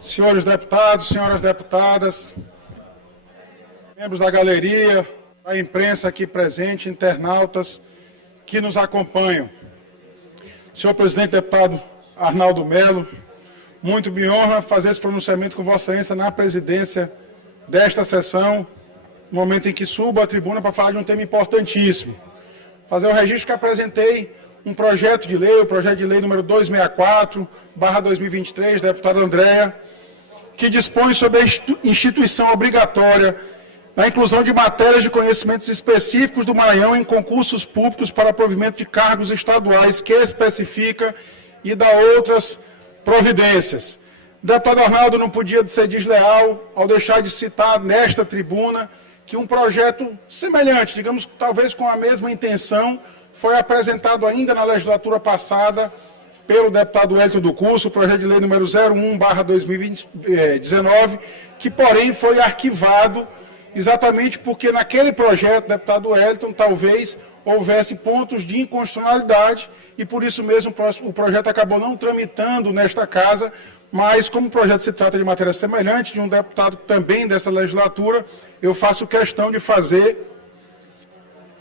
senhores deputados, senhoras deputadas, membros da galeria, a imprensa aqui presente, internautas que nos acompanham. Senhor presidente deputado Arnaldo Melo, muito me honra fazer esse pronunciamento com Vossa Excelência na presidência desta sessão, no momento em que subo à tribuna para falar de um tema importantíssimo. Fazer o registro que apresentei um projeto de lei, o projeto de lei número 264/2023, deputada Andréa, que dispõe sobre a instituição obrigatória da inclusão de matérias de conhecimentos específicos do Maranhão em concursos públicos para provimento de cargos estaduais, que especifica e dá outras providências. O deputado Arnaldo não podia ser desleal ao deixar de citar nesta tribuna que um projeto semelhante, digamos, talvez com a mesma intenção, foi apresentado ainda na legislatura passada pelo deputado Wellington do Curso, o projeto de lei número 01/2019, que, porém, foi arquivado exatamente porque naquele projeto, deputado Wellington, talvez houvesse pontos de inconstitucionalidade e, por isso mesmo, o projeto acabou não tramitando nesta casa, mas, como o projeto se trata de matéria semelhante, de um deputado também dessa legislatura, eu faço questão de fazer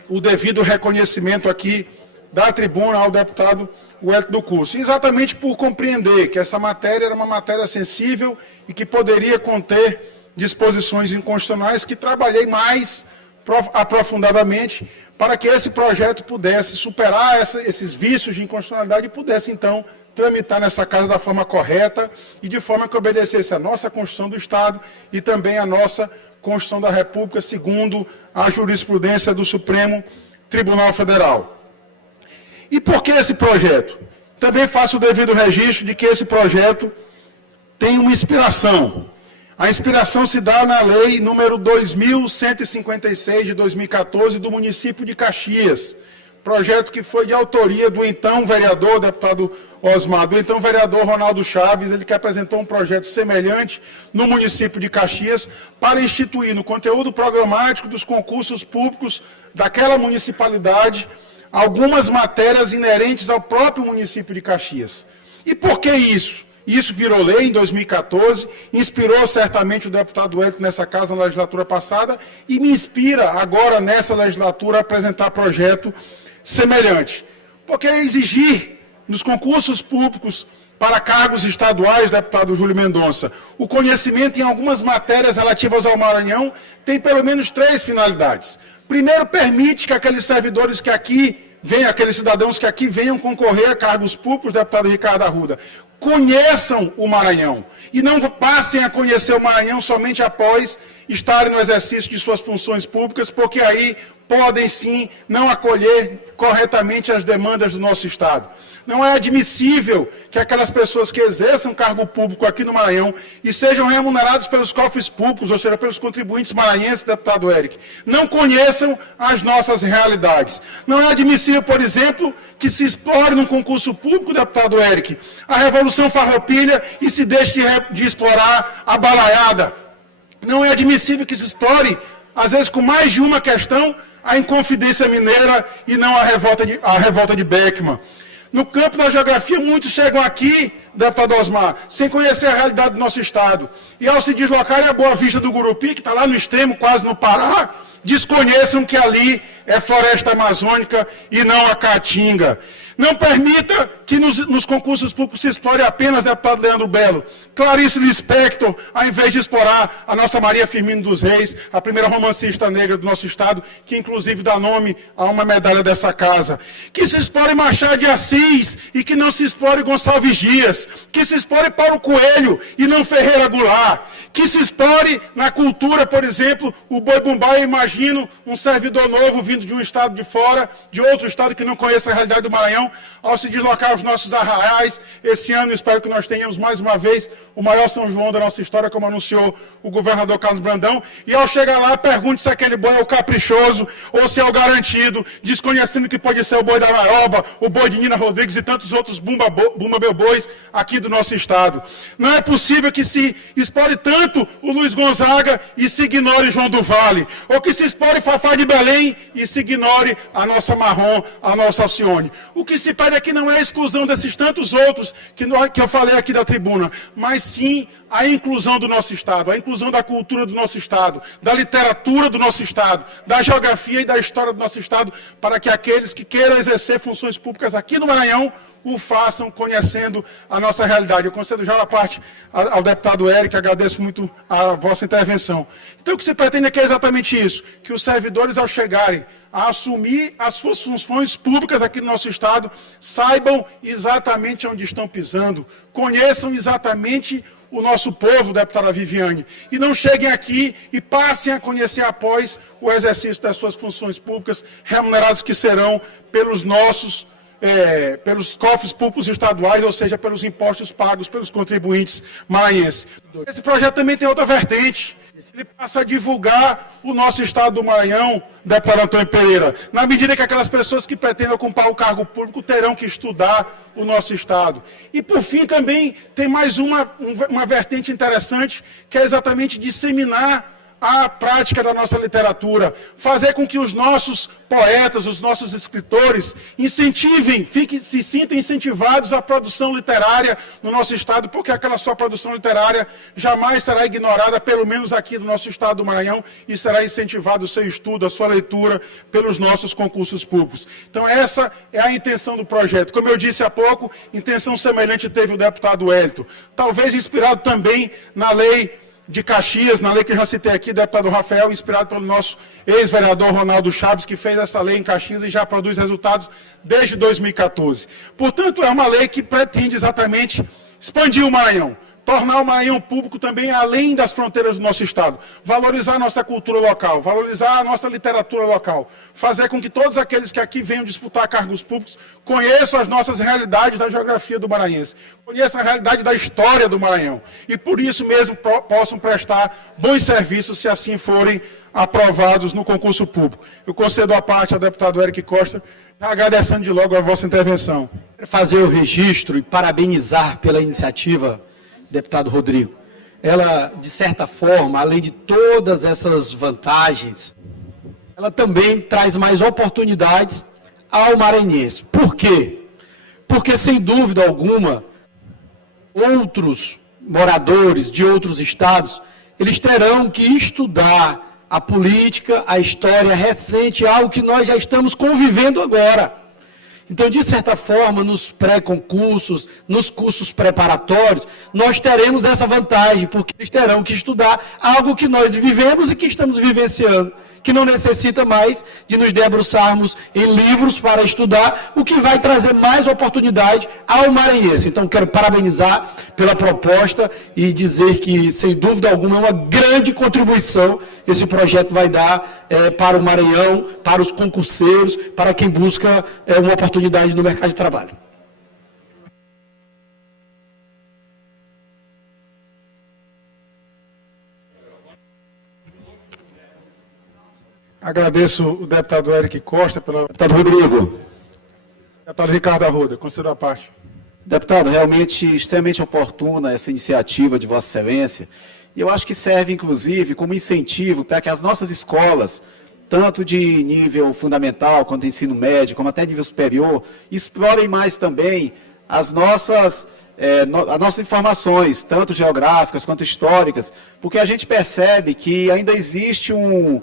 o devido reconhecimento aqui da tribuna ao deputado Wellington do Curso. Exatamente por compreender que essa matéria era uma matéria sensível e que poderia conter disposições inconstitucionais, que trabalhei mais aprofundadamente para que esse projeto pudesse superar esses vícios de inconstitucionalidade e pudesse, então, tramitar nessa casa da forma correta e de forma que obedecesse a nossa Constituição do Estado e também a nossa Constituição da República, segundo a jurisprudência do Supremo Tribunal Federal. E por que esse projeto? Também faço o devido registro de que esse projeto tem uma inspiração. A inspiração se dá na lei número 2156 de 2014 do município de Caxias, projeto que foi de autoria do então vereador, deputado Osmar, do então vereador Ronaldo Chaves, ele que apresentou um projeto semelhante no município de Caxias para instituir no conteúdo programático dos concursos públicos daquela municipalidade algumas matérias inerentes ao próprio município de Caxias. E por que isso? Isso virou lei em 2014, inspirou certamente o deputado Wellington nessa casa na legislatura passada e me inspira agora nessa legislatura a apresentar projeto semelhante. Porque exigir nos concursos públicos para cargos estaduais, deputado Júlio Mendonça, o conhecimento em algumas matérias relativas ao Maranhão tem pelo menos 3 finalidades. Primeiro, permite que aqueles servidores que aqui venham, aqueles cidadãos que aqui venham concorrer a cargos públicos, deputado Ricardo Arruda, conheçam o Maranhão e não passem a conhecer o Maranhão somente após estarem no exercício de suas funções públicas, porque aí podem sim não acolher corretamente as demandas do nosso Estado. Não é admissível que aquelas pessoas que exerçam cargo público aqui no Maranhão e sejam remunerados pelos cofres públicos, ou seja, pelos contribuintes maranhenses, deputado Eric, não conheçam as nossas realidades. Não é admissível, por exemplo, que se explore num concurso público, deputado Eric, a Revolução Farroupilha e se deixe de explorar a balaiada. Não é admissível que se explore, às vezes com mais de uma questão, a Inconfidência Mineira e não a revolta de Beckman. No campo da geografia, muitos chegam aqui, deputado Osmar, sem conhecer a realidade do nosso Estado. E ao se deslocarem a Boa Vista do Gurupi, que está lá no extremo, quase no Pará, desconheçam que ali é floresta amazônica e não a Caatinga. Não permita que nos concursos públicos se explore apenas, deputado Leandro Belo, Clarice Lispector, ao invés de explorar a nossa Maria Firmino dos Reis, a primeira romancista negra do nosso Estado, que inclusive dá nome a uma medalha dessa casa. Que se explore Machado de Assis e que não se explore Gonçalves Dias. Que se explore Paulo Coelho e não Ferreira Goulart. Que se explore na cultura, por exemplo, o Boi Bumbá. Eu imagino um servidor novo vindo de um estado de fora, de outro estado que não conhece a realidade do Maranhão, ao se deslocar aos nossos arraiais. Esse ano, espero que nós tenhamos mais uma vez o maior São João da nossa história, como anunciou o governador Carlos Brandão, e ao chegar lá, pergunte se aquele boi é o caprichoso ou se é o garantido, desconhecendo que pode ser o boi da Maroba, o boi de Nina Rodrigues e tantos outros Bumba Meu Bois aqui do nosso estado. Não é possível que se explore tanto tanto o Luiz Gonzaga e se ignore João do Vale, ou que se explore Fafá de Belém e se ignore a nossa Marrom, a nossa Alcione. O que se pede aqui não é a exclusão desses tantos outros que eu falei aqui da tribuna, mas sim a inclusão do nosso Estado, a inclusão da cultura do nosso Estado, da literatura do nosso Estado, da geografia e da história do nosso Estado, para que aqueles que queiram exercer funções públicas aqui no Maranhão o façam conhecendo a nossa realidade. Eu concedo já a parte ao deputado Eric, agradeço muito a vossa intervenção. Então, o que se pretende aqui é exatamente isso, que os servidores, ao chegarem a assumir as suas funções públicas aqui no nosso Estado, saibam exatamente onde estão pisando, conheçam exatamente o nosso povo, deputada Viviane, e não cheguem aqui e passem a conhecer após o exercício das suas funções públicas, remunerados que serão pelos pelos cofres públicos estaduais, ou seja, pelos impostos pagos pelos contribuintes maranhenses. Esse projeto também tem outra vertente. Ele passa a divulgar o nosso Estado do Maranhão, deputado Antônio Pereira, na medida que aquelas pessoas que pretendem ocupar o cargo público terão que estudar o nosso Estado. E, por fim, também tem mais uma vertente interessante, que é exatamente disseminar a prática da nossa literatura, fazer com que os nossos poetas, os nossos escritores incentivem, se sintam incentivados à produção literária no nosso Estado, porque aquela sua produção literária jamais será ignorada, pelo menos aqui no nosso Estado do Maranhão, e será incentivado o seu estudo, a sua leitura, pelos nossos concursos públicos. Então, essa é a intenção do projeto. Como eu disse há pouco, intenção semelhante teve o deputado Hélito, talvez inspirado também na lei de Caxias, na lei que eu já citei aqui, deputado Rafael, inspirado pelo nosso ex-vereador Ronaldo Chaves, que fez essa lei em Caxias e já produz resultados desde 2014. Portanto, é uma lei que pretende exatamente expandir o Maranhão, tornar o Maranhão público também além das fronteiras do nosso Estado, valorizar a nossa cultura local, valorizar a nossa literatura local, fazer com que todos aqueles que aqui venham disputar cargos públicos conheçam as nossas realidades da geografia do maranhense, conheçam a realidade da história do Maranhão e por isso mesmo possam prestar bons serviços se assim forem aprovados no concurso público. Eu concedo a parte ao deputado Eric Costa, agradecendo de logo a vossa intervenção. Quero fazer o registro e parabenizar pela iniciativa, deputado Rodrigo. Ela, de certa forma, além de todas essas vantagens, ela também traz mais oportunidades ao maranhense. Por quê? Porque, sem dúvida alguma, outros moradores de outros estados, eles terão que estudar a política, a história recente, algo que nós já estamos convivendo agora. Então, de certa forma, nos pré-concursos, nos cursos preparatórios, nós teremos essa vantagem, porque eles terão que estudar algo que nós vivemos e que estamos vivenciando, que não necessita mais de nos debruçarmos em livros para estudar, o que vai trazer mais oportunidade ao maranhense. Então, quero parabenizar pela proposta e dizer que, sem dúvida alguma, é uma grande contribuição esse projeto vai dar para o Maranhão, para os concurseiros, para quem busca uma oportunidade no mercado de trabalho. Agradeço o deputado Eric Costa pela... Deputado Rodrigo. Deputado Ricardo Arruda, concedo a parte. Deputado, realmente extremamente oportuna essa iniciativa de Vossa Excelência, e eu acho que serve, inclusive, como incentivo para que as nossas escolas, tanto de nível fundamental, quanto ensino médio, como até nível superior, explorem mais também as nossas informações, tanto geográficas quanto históricas, porque a gente percebe que ainda existe um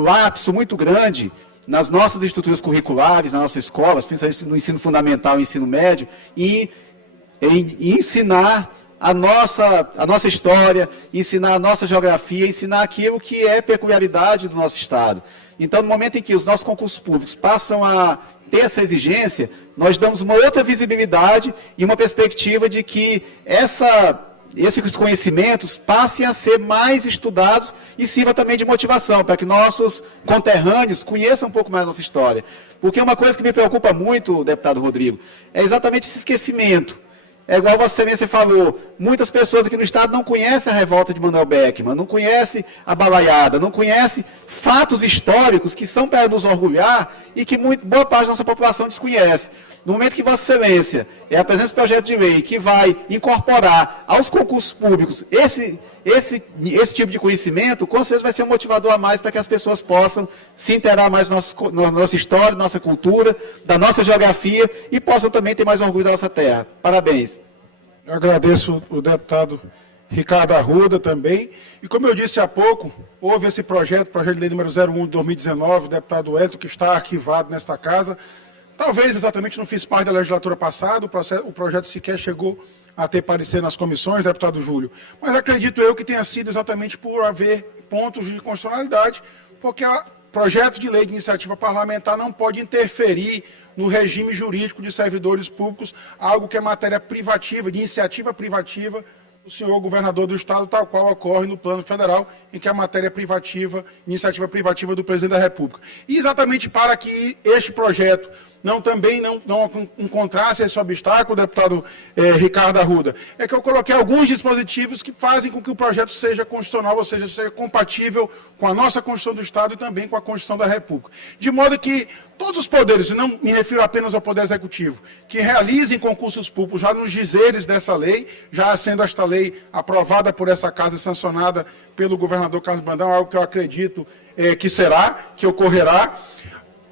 lapso muito grande nas nossas estruturas curriculares, nas nossas escolas, principalmente no ensino fundamental e ensino médio, e em ensinar a nossa história, ensinar a nossa geografia, ensinar aquilo que é peculiaridade do nosso Estado. Então, no momento em que os nossos concursos públicos passam a ter essa exigência, nós damos uma outra visibilidade e uma perspectiva de que esses conhecimentos passem a ser mais estudados e sirva também de motivação, para que nossos conterrâneos conheçam um pouco mais a nossa história. Porque uma coisa que me preocupa muito, deputado Rodrigo, é exatamente esse esquecimento. É igual Vossa Excelência falou, muitas pessoas aqui no Estado não conhecem a revolta de Manuel Beckmann, não conhecem a Balaiada, não conhecem fatos históricos que são para nos orgulhar e que boa parte da nossa população desconhece. No momento que Vossa Excelência apresenta esse projeto de lei que vai incorporar aos concursos públicos esse tipo de conhecimento, com certeza vai ser um motivador a mais para que as pessoas possam se inteirar mais da nossa história, da nossa cultura, da nossa geografia e possam também ter mais orgulho da nossa terra. Parabéns. Eu agradeço o deputado Ricardo Arruda também. E como eu disse há pouco, houve esse projeto de lei número 01 de 2019, o deputado Wellington, que está arquivado nesta casa. Talvez exatamente não fiz parte da legislatura passada, o projeto sequer chegou a ter parecer nas comissões, deputado Júlio. Mas acredito eu que tenha sido exatamente por haver pontos de constitucionalidade, porque o projeto de lei de iniciativa parlamentar não pode interferir no regime jurídico de servidores públicos, algo que é matéria privativa, de iniciativa privativa do senhor governador do Estado, tal qual ocorre no plano federal, em que a matéria privativa, iniciativa privativa do presidente da República. E exatamente para que este projeto não encontrasse esse obstáculo, deputado Ricardo Arruda, é que eu coloquei alguns dispositivos que fazem com que o projeto seja constitucional, ou seja, seja compatível com a nossa Constituição do Estado e também com a Constituição da República. De modo que todos os poderes, e não me refiro apenas ao Poder Executivo, que realizem concursos públicos já nos dizeres dessa lei, já sendo esta lei aprovada por essa casa e sancionada pelo governador Carlos Brandão, algo que eu acredito que ocorrerá.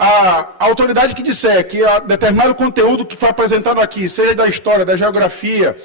A autoridade que disser que determinado conteúdo que foi apresentado aqui, seja da história, da geografia,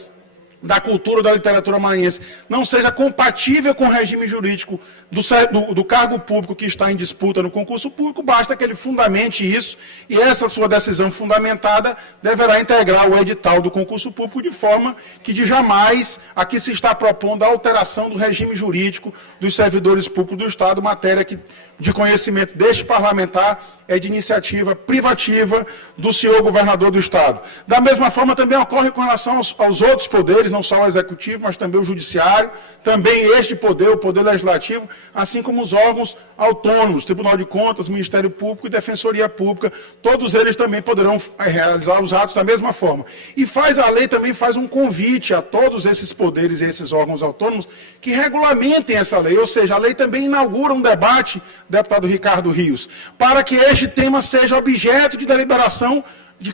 da cultura, da literatura maranhense, não seja compatível com o regime jurídico do cargo público que está em disputa no concurso público, basta que ele fundamente isso, e essa sua decisão fundamentada deverá integrar o edital do concurso público, de forma que de jamais aqui se está propondo a alteração do regime jurídico dos servidores públicos do Estado, matéria que, de conhecimento deste parlamentar, é de iniciativa privativa do senhor governador do Estado. Da mesma forma, também ocorre com relação aos outros poderes, não só o Executivo, mas também o Judiciário, também este poder, o Poder Legislativo, assim como os órgãos autônomos, Tribunal de Contas, Ministério Público e Defensoria Pública, todos eles também poderão realizar os atos da mesma forma. E a lei também faz um convite a todos esses poderes e esses órgãos autônomos que regulamentem essa lei, ou seja, a lei também inaugura um debate, deputado Ricardo Rios, para que este tema seja objeto de deliberação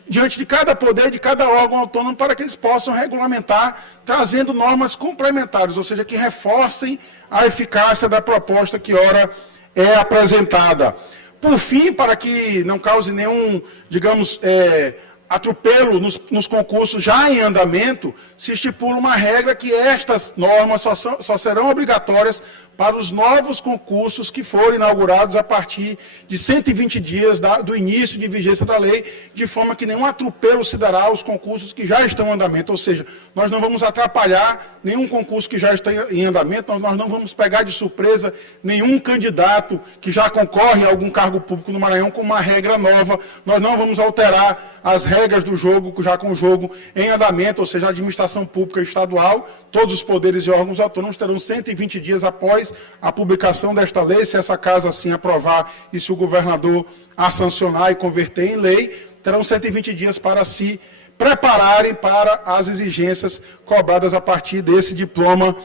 diante de cada poder, de cada órgão autônomo, para que eles possam regulamentar, trazendo normas complementares, ou seja, que reforcem a eficácia da proposta que ora é apresentada. Por fim, para que não cause nenhum, digamos, atropelo nos concursos já em andamento, se estipula uma regra que estas normas só serão obrigatórias para os novos concursos que forem inaugurados a partir de 120 dias do início de vigência da lei, de forma que nenhum atropelo se dará aos concursos que já estão em andamento. Ou seja, nós não vamos atrapalhar nenhum concurso que já está em andamento, nós não vamos pegar de surpresa nenhum candidato que já concorre a algum cargo público no Maranhão com uma regra nova, nós não vamos alterar as regras do jogo, já com o jogo em andamento, ou seja, a administração pública estadual, todos os poderes e órgãos autônomos terão 120 dias após a publicação desta lei, se essa casa assim aprovar e se o governador a sancionar e converter em lei, terão 120 dias para se prepararem para as exigências cobradas a partir desse diploma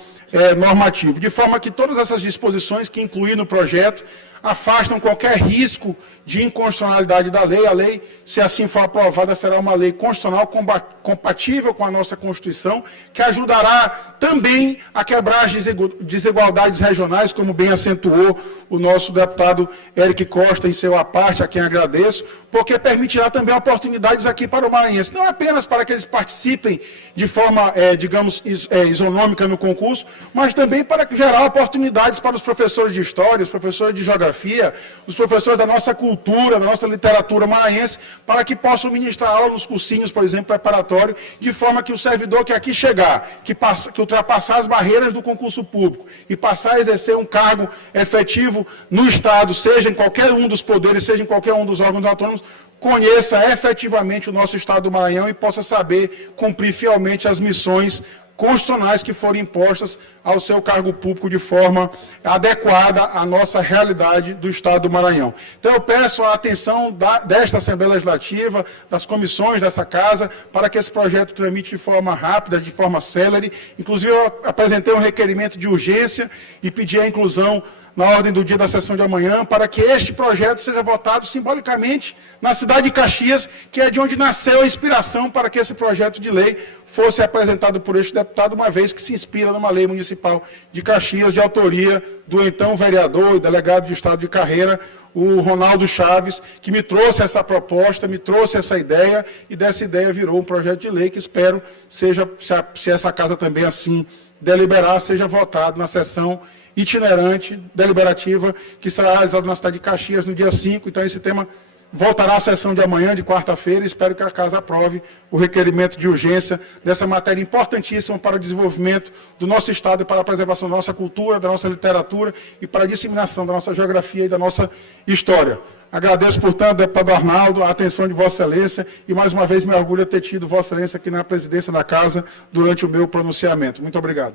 normativo. De forma que todas essas disposições que incluí no projeto afastam qualquer risco de inconstitucionalidade da lei. A lei, se assim for aprovada, será uma lei constitucional compatível com a nossa Constituição, que ajudará também a quebrar as desigualdades regionais, como bem acentuou o nosso deputado Eric Costa em seu à parte, a quem agradeço, porque permitirá também oportunidades aqui para o maranhense, não apenas para que eles participem de forma, digamos, isonômica no concurso, mas também para gerar oportunidades para os professores de história, os professores de geografia, os professores da nossa cultura, da nossa literatura maranhense, para que possam ministrar aula nos cursinhos, por exemplo, preparatório, de forma que o servidor que aqui chegar, que ultrapassar as barreiras do concurso público e passar a exercer um cargo efetivo no Estado, seja em qualquer um dos poderes, seja em qualquer um dos órgãos autônomos, conheça efetivamente o nosso Estado do Maranhão e possa saber cumprir fielmente as missões constitucionais que forem impostas ao seu cargo público de forma adequada à nossa realidade do Estado do Maranhão. Então, eu peço a atenção desta Assembleia Legislativa, das comissões dessa Casa, para que esse projeto tramite de forma rápida, de forma célere. Inclusive, eu apresentei um requerimento de urgência e pedi a inclusão na ordem do dia da sessão de amanhã, para que este projeto seja votado simbolicamente na cidade de Caxias, que é de onde nasceu a inspiração para que esse projeto de lei fosse apresentado por este deputado, uma vez que se inspira numa lei municipal de Caxias, de autoria do então vereador e delegado de Estado de carreira, o Ronaldo Chaves, que me trouxe essa proposta, me trouxe essa ideia, e dessa ideia virou um projeto de lei que espero seja, se essa Casa também assim deliberar, seja votado na sessão itinerante, deliberativa, que será realizada na cidade de Caxias no dia 5. Então, esse tema voltará à sessão de amanhã, de quarta-feira. Espero que a Casa aprove o requerimento de urgência dessa matéria importantíssima para o desenvolvimento do nosso Estado e para a preservação da nossa cultura, da nossa literatura e para a disseminação da nossa geografia e da nossa história. Agradeço, portanto, deputado Arnaldo, a atenção de Vossa Excelência e, mais uma vez, me orgulho de ter tido Vossa Excelência aqui na presidência da Casa durante o meu pronunciamento. Muito obrigado.